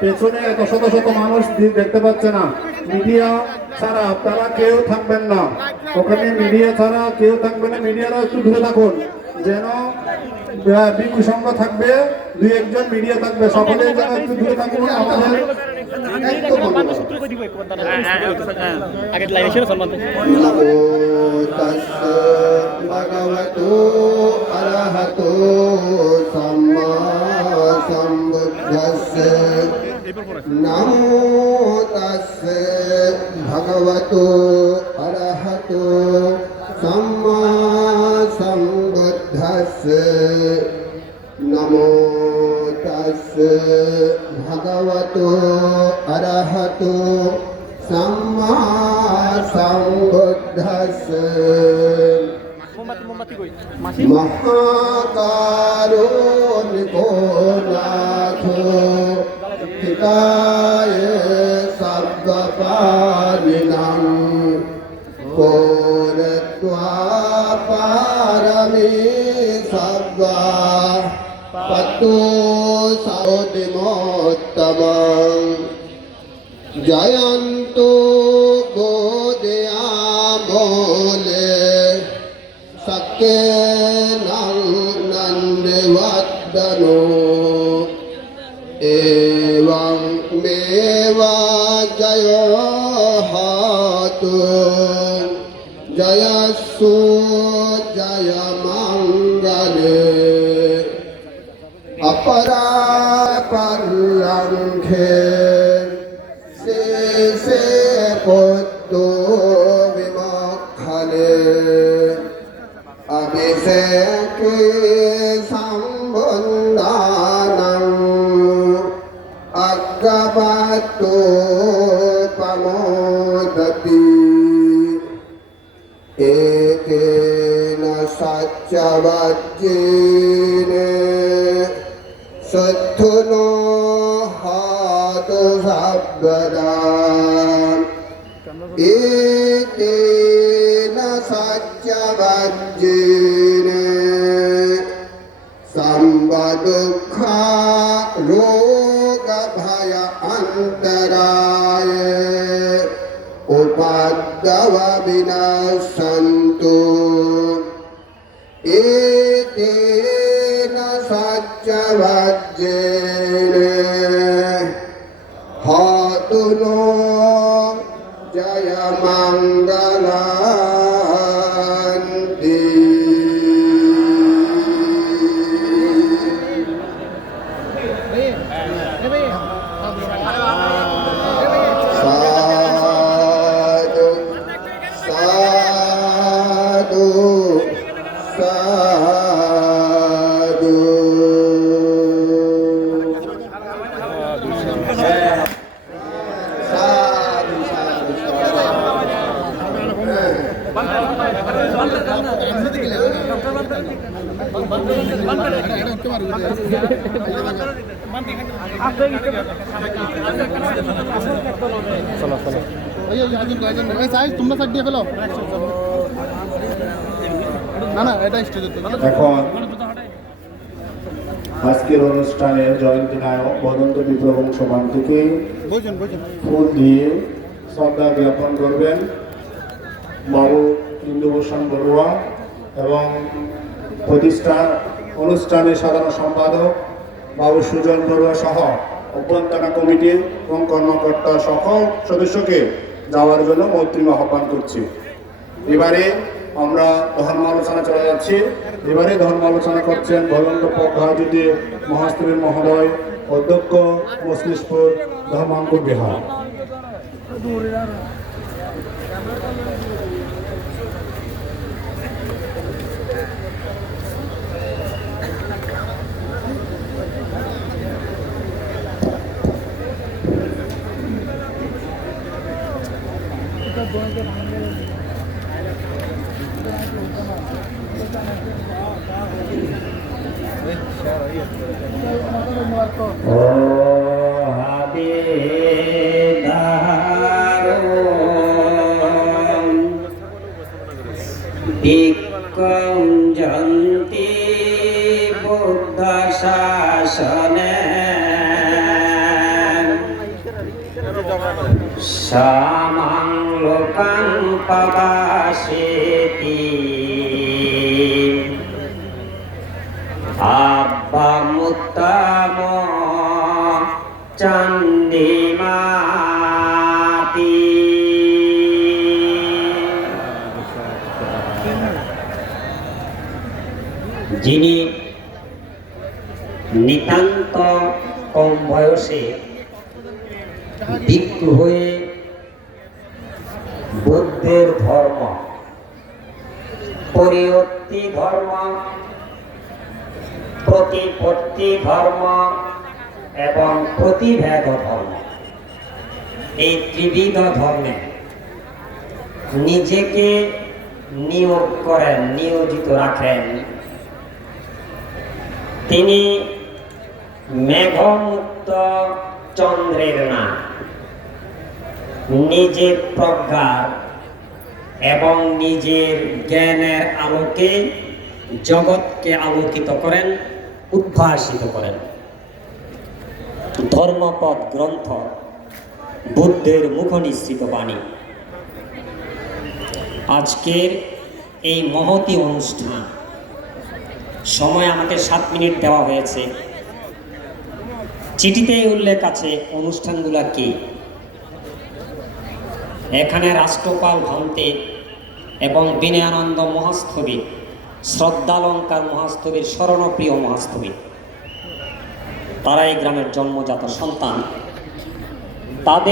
পেছনে এত শত শত মানুষ দেখতে পাচ্ছে না। মিডিয়া ছাড়া আপনারা কেউ থাকবেন না, ওখানে মিডিয়া ছাড়া কেউ থাকবে না। মিডিয়ারা একটু দূরে থাকুন, যেন বিপু সংঘ থাকবে, দুই একজন মিডিয়া থাকবে, সকলে যেন একটু দূরে থাকুন। আমাদের ভগবতো অরহতো সম্মা সম্বুদ্ধস্য নমো তস্যে ভগবতো অরহতো সম্মা সম্বুদ্ধস্য নমো তস্যে ভগবতো অরহতো सम्मा सम्बुद्धस्स महाकारुणिको नाथो हिताय सर्वपालिनं कोरत्वा पारमी सर्वा पतो सौदिमोत्तमम् जयन्तु गोदयामोले सकेन नन्दिवर्धनो एवं मेवा जयो हातु जयस्सु जय मङ्गले अपरापर्लङ्घे से पुत्तो विमोक्षणे अभिषेके सम्बन्धानम् अग्रपत्तोपमोदति एकेन सत्यवज्रेण शुद्धुनो हातु सर्वदा एकेन सत्यवज्रेण सर्वदुःखा रोगभय अन्तराय उपद्रव विनश्यन्तु एकेन सत्यवज्रेण हातु नो जय मङ्गलान्ति साधु साधु साधु তোমরা সাইড দিয়ে ফেলো না না এটা স্টেজ। এখন আজকের অনুষ্ঠানে জয়ন্তী নায়ক বদন্ত বিপ্লব অংশমান থেকে ফুল দিয়ে শ্রদ্ধা জ্ঞাপন করবেন বাবু ইন্দুভূষণ বড়ুয়া এবং প্রতিষ্ঠা অনুষ্ঠানের সাধারণ সম্পাদক বাবু সুজন বড়ুয়া সহ অভ্যন্তরীণ কমিটির এবং কর্মকর্তা সকল সদস্যকে যাওয়ার জন্য মৈত্রী আহ্বান করছি। এবারে আমরা ধর্ম আলোচনা চলে যাচ্ছি। এবারে ধর্ম আলোচনা করছেন বদন্ত প্রজ্ঞাজ্যোতি মহাস্ত্রী মহোদয়, অধ্যক্ষ মসলিশপুর ধর্মাঙ্কুর বিহার। Oh, Habib সামাং লোকাং পাবাসেতি আব্বামুত্তাম চন্দিমাতি। যিনি নিতান্ত কম বয়সে ভিক্ষু হয়ে বুদ্ধের ধর্ম, পরিয়ত্তি ধর্ম, প্রতিপত্তি ধর্ম এবং প্রতিভেদ ধর্ম, এই ত্রিবিধ ধর্মে নিজেকে নিয়োগ করেন, নিয়োজিত রাখেন। তিনি মেঘমুক্ত চন্দ্রের না, নিজের প্রজ্ঞার এবং নিজের জ্ঞানের আলোকে জগৎকে আলোকিত করেন, উদ্ভাসিত করেন। ধর্মপদ গ্রন্থ, বুদ্ধের মুখনিসৃত বাণী। আজকের এই মহতী অনুষ্ঠান, সময় আমাকে 7 মিনিট দেওয়া হয়েছে। চিঠিতেই উল্লেখ আছে অনুষ্ঠানগুলা কি। এখানে রাষ্ট্রপাল ভান্তে এবং বিনয়ানন্দ মহাস্থবির, শ্রদ্ধালঙ্কার মহাস্থবির, স্মরণপ্রিয় মহাস্থবির, তারা এই গ্রামের জন্মজাত সন্তান। তাদের